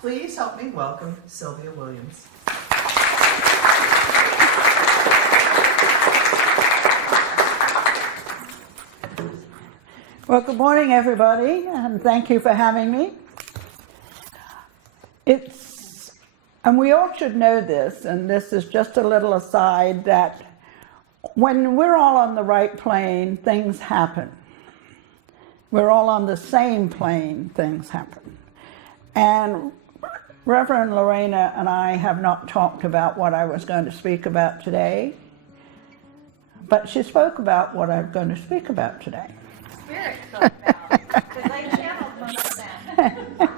Please help me welcome Sylvia Williams. Well, good morning, everybody, and thank you for having me. And we all should know this, and this is just a little aside, that when we're all on the right plane, things happen. We're all on the same plane, things happen. And Reverend Lorena and I have not talked about what I was going to speak about today, but she spoke about what I'm going to speak about today. Spirit spoke about, because I channeled most of that.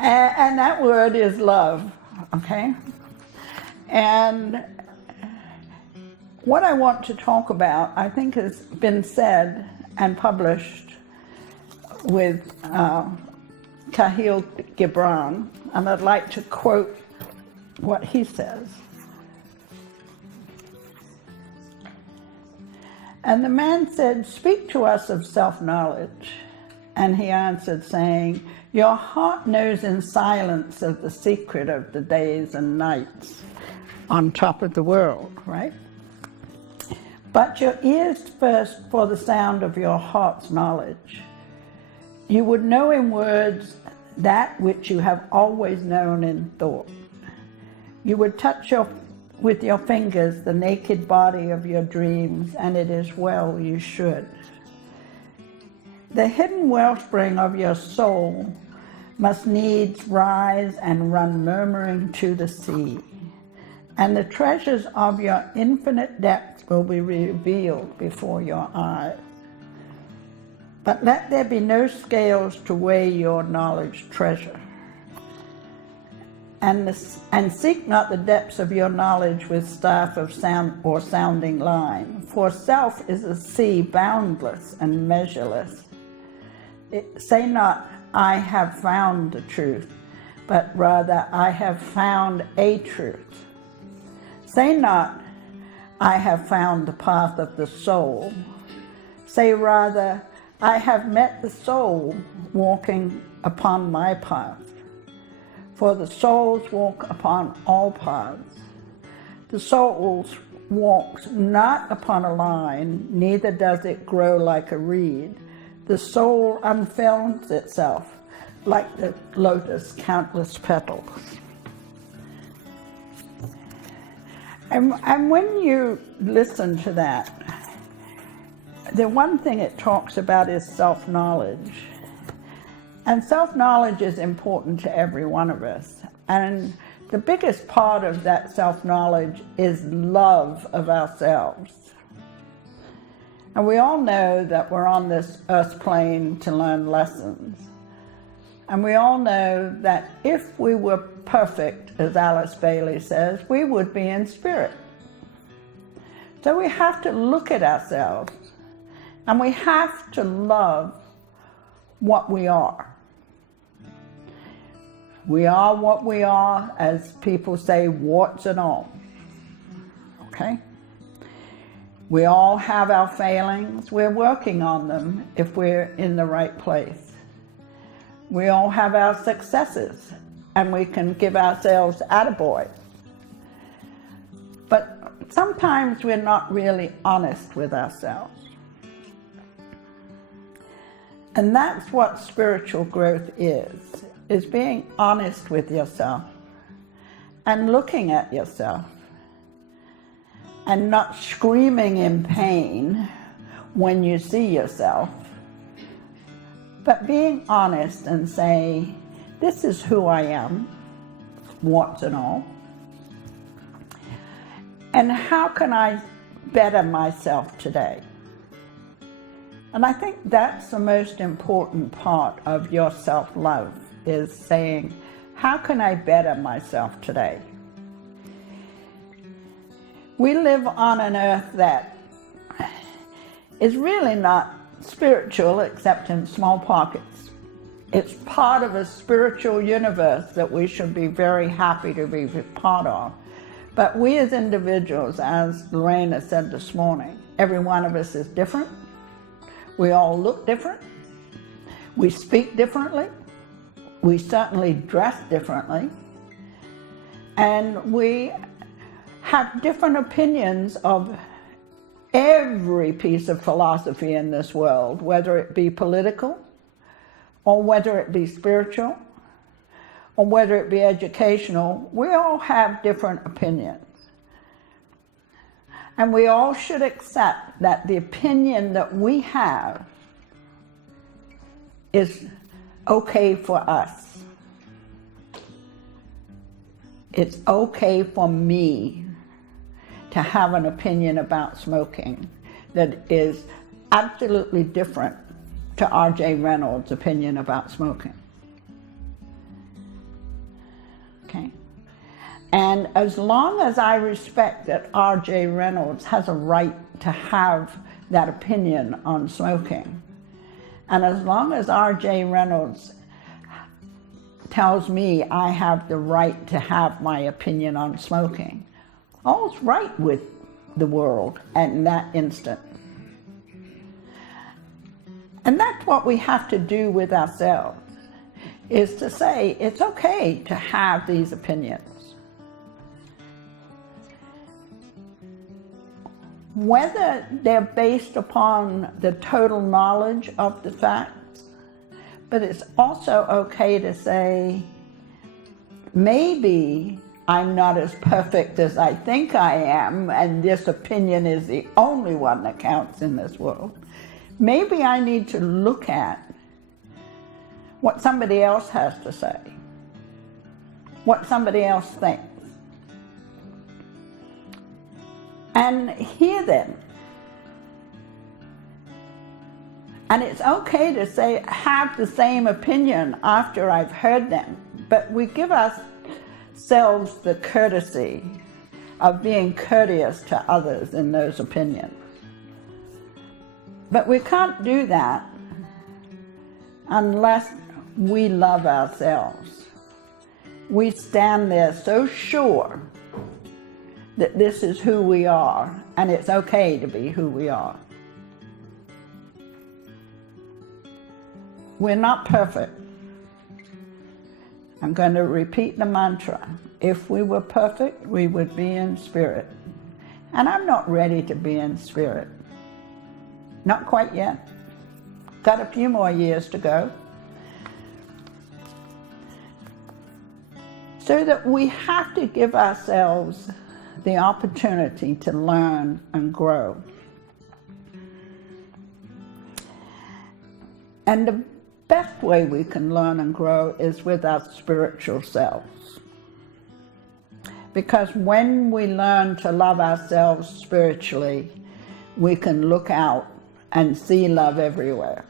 And that word is love, okay? And what I want to talk about, I think, has been said and published with Khalil Gibran, and I'd like to quote what he says. And the man said, "Speak to us of self-knowledge." And he answered, saying, "Your heart knows in silence of the secret of the days and nights on top of the world," right? "But your ears thirst for the sound of your heart's knowledge. You would know in words that which you have always known in thought. You would touch with your fingers the naked body of your dreams, and it is well you should. The hidden wellspring of your soul must needs rise and run murmuring to the sea, and the treasures of your infinite depths will be revealed before your eyes. But let there be no scales to weigh your knowledge treasure. And seek not the depths of your knowledge with staff of sound or sounding line, for self is a sea boundless and measureless. Say not, I have found the truth, but rather, I have found a truth. Say not, I have found the path of the soul. Say rather, I have met the soul walking upon my path. For the souls walk upon all paths. The soul walks not upon a line, neither does it grow like a reed. The soul unfolds itself like the lotus' countless petals." And when you listen to that, the one thing it talks about is self-knowledge. And self-knowledge is important to every one of us. And the biggest part of that self-knowledge is love of ourselves. And we all know that we're on this earth plane to learn lessons. And we all know that if we were perfect, as Alice Bailey says, we would be in spirit. So we have to look at ourselves, and we have to love what we are. We are what we are, as people say, warts and all. Okay? We all have our failings. We're working on them if we're in the right place. We all have our successes, and we can give ourselves attaboy. But sometimes we're not really honest with ourselves. And that's what spiritual growth is being honest with yourself and looking at yourself and not screaming in pain when you see yourself, but being honest and say, this is who I am, warts and all, and how can I better myself today? And I think that's the most important part of your self-love, is saying, how can I better myself today? We live on an earth that is really not spiritual except in small pockets. It's part of a spiritual universe that we should be very happy to be part of. But we as individuals, as Lorena said this morning, every one of us is different. We all look different. We speak differently. We certainly dress differently. And we have different opinions of every piece of philosophy in this world, whether it be political, or whether it be spiritual, or whether it be educational. We all have different opinions. And we all should accept that the opinion that we have is okay for us. It's okay for me to have an opinion about smoking that is absolutely different to R.J. Reynolds' opinion about smoking. Okay? And as long as I respect that R.J. Reynolds has a right to have that opinion on smoking, and as long as R.J. Reynolds tells me I have the right to have my opinion on smoking, all's right with the world in that instant. And that's what we have to do with ourselves, is to say it's okay to have these opinions. Whether they're based upon the total knowledge of the facts, but it's also okay to say, maybe I'm not as perfect as I think I am, and this opinion is the only one that counts in this world. Maybe I need to look at what somebody else has to say, what somebody else thinks, and hear them. And it's okay to say, have the same opinion after I've heard them, but we give ourselves the courtesy of being courteous to others in those opinions. But we can't do that unless we love ourselves. We stand there so sure that this is who we are, and it's okay to be who we are. We're not perfect. I'm going to repeat the mantra. If we were perfect, we would be in spirit. And I'm not ready to be in spirit. Not quite yet. Got a few more years to go. So that we have to give ourselves the opportunity to learn and grow. And the best way we can learn and grow is with our spiritual selves. Because when we learn to love ourselves spiritually, we can look out and see love everywhere.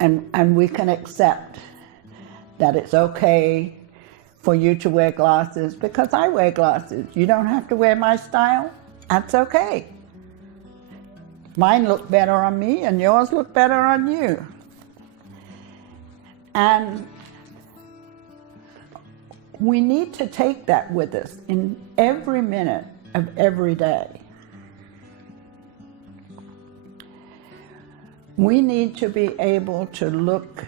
And we can accept that it's okay for you to wear glasses because I wear glasses. You don't have to wear my style. That's okay. Mine look better on me and yours look better on you. And we need to take that with us in every minute of every day. We need to be able to look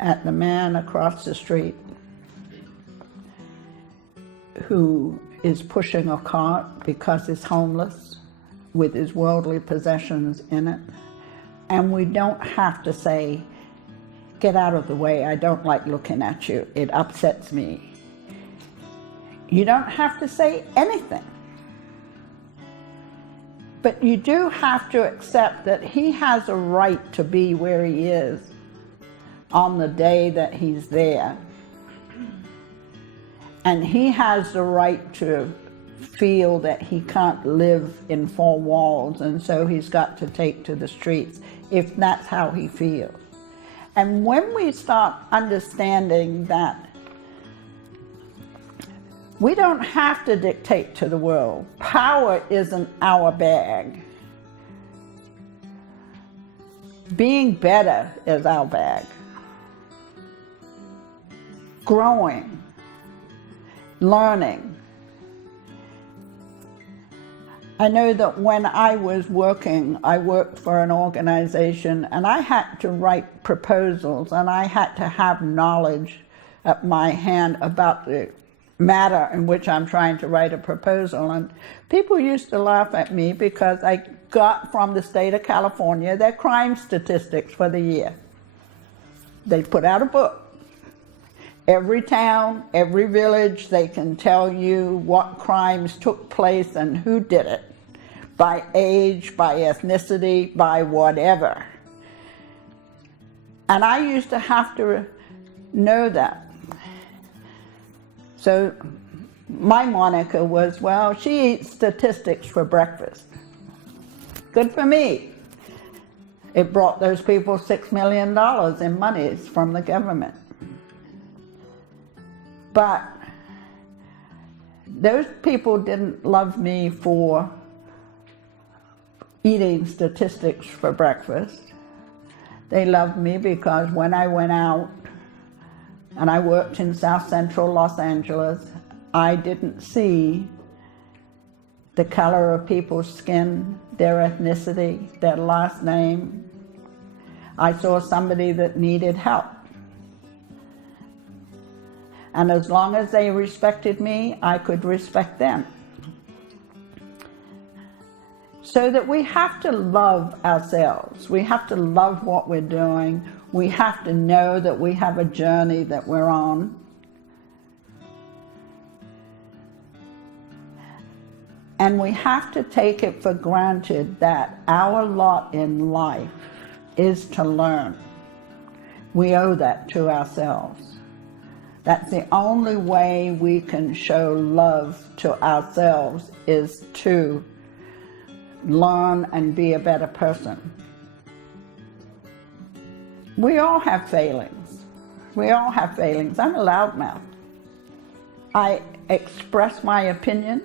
at the man across the street who is pushing a cart because he's homeless with his worldly possessions in it. And we don't have to say, get out of the way, I don't like looking at you, it upsets me. You don't have to say anything. But you do have to accept that he has a right to be where he is on the day that he's there. And he has the right to feel that he can't live in four walls, and so he's got to take to the streets if that's how he feels. And when we start understanding that we don't have to dictate to the world. Power isn't our bag. Being better is our bag. Growing, learning, I know that when I was working, I worked for an organization and I had to write proposals and I had to have knowledge at my hand about the matter in which I'm trying to write a proposal. And people used to laugh at me because I got from the state of California their crime statistics for the year. They put out a book. Every town, every village, they can tell you what crimes took place and who did it, by age, by ethnicity, by whatever. And I used to have to know that. So my moniker was, well, she eats statistics for breakfast. Good for me. It brought those people $6 million in monies from the government. But those people didn't love me for eating statistics for breakfast. They loved me because when I went out and I worked in South Central Los Angeles, I didn't see the color of people's skin, their ethnicity, their last name. I saw somebody that needed help. And as long as they respected me, I could respect them. So that we have to love ourselves. We have to love what we're doing. We have to know that we have a journey that we're on. And we have to take it for granted that our lot in life is to learn. We owe that to ourselves. That's the only way we can show love to ourselves, is to learn and be a better person. We all have failings. We all have failings. I'm a loudmouth. I express my opinion,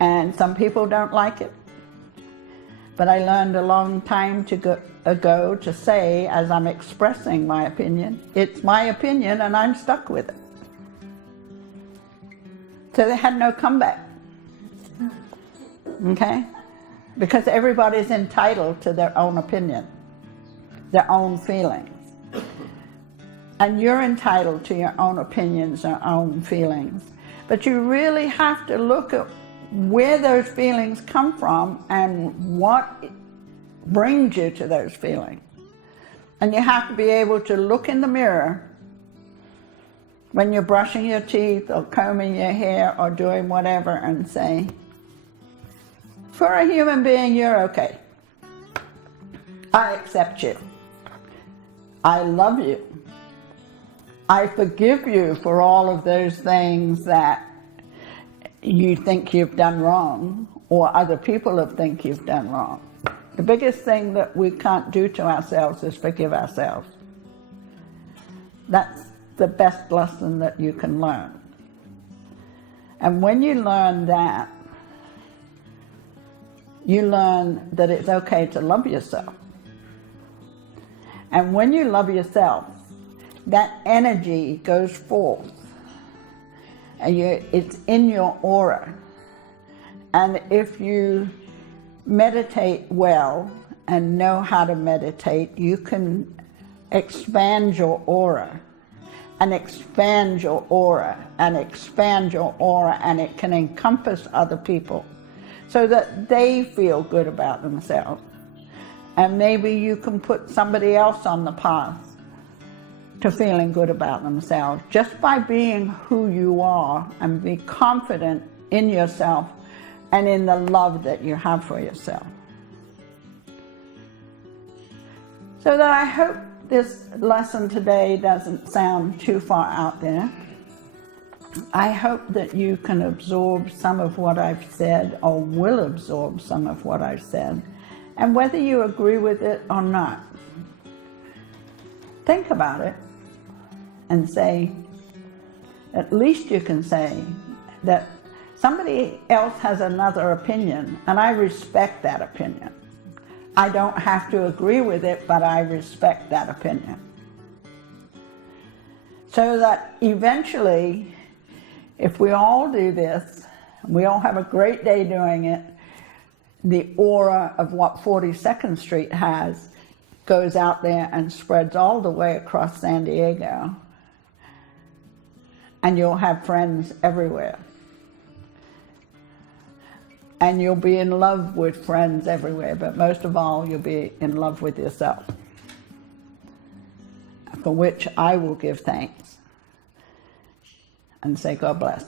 and some people don't like it. But I learned a long time ago to say, as I'm expressing my opinion, it's my opinion and I'm stuck with it. So they had no comeback. Okay? Because everybody's entitled to their own opinion, their own feelings. And you're entitled to your own opinions and own feelings. But you really have to look at where those feelings come from and what brings you to those feelings. And you have to be able to look in the mirror when you're brushing your teeth or combing your hair or doing whatever and say, for a human being, you're okay. I accept you. I love you. I forgive you for all of those things that you think you've done wrong, or other people think you've done wrong. The biggest thing that we can't do to ourselves is forgive ourselves. That's the best lesson that you can learn. And when you learn that, you learn that it's okay to love yourself. And when you love yourself, that energy goes forth. And it's in your aura. And if you meditate well and know how to meditate, you can expand your aura and expand your aura and expand your aura, and it can encompass other people so that they feel good about themselves. And maybe you can put somebody else on the path to feeling good about themselves just by being who you are, and be confident in yourself and in the love that you have for yourself. So that I hope this lesson today doesn't sound too far out there. I hope that you can absorb some of what I've said, or will absorb some of what I've said, and whether you agree with it or not, think about it and say, at least you can say that somebody else has another opinion, and I respect that opinion. I don't have to agree with it, but I respect that opinion. So that eventually, if we all do this, We all have a great day doing it. The aura of what 42nd Street has goes out there and spreads all the way across San Diego. And you'll have friends everywhere. And you'll be in love with friends everywhere, but most of all, you'll be in love with yourself, for which I will give thanks and say, God bless.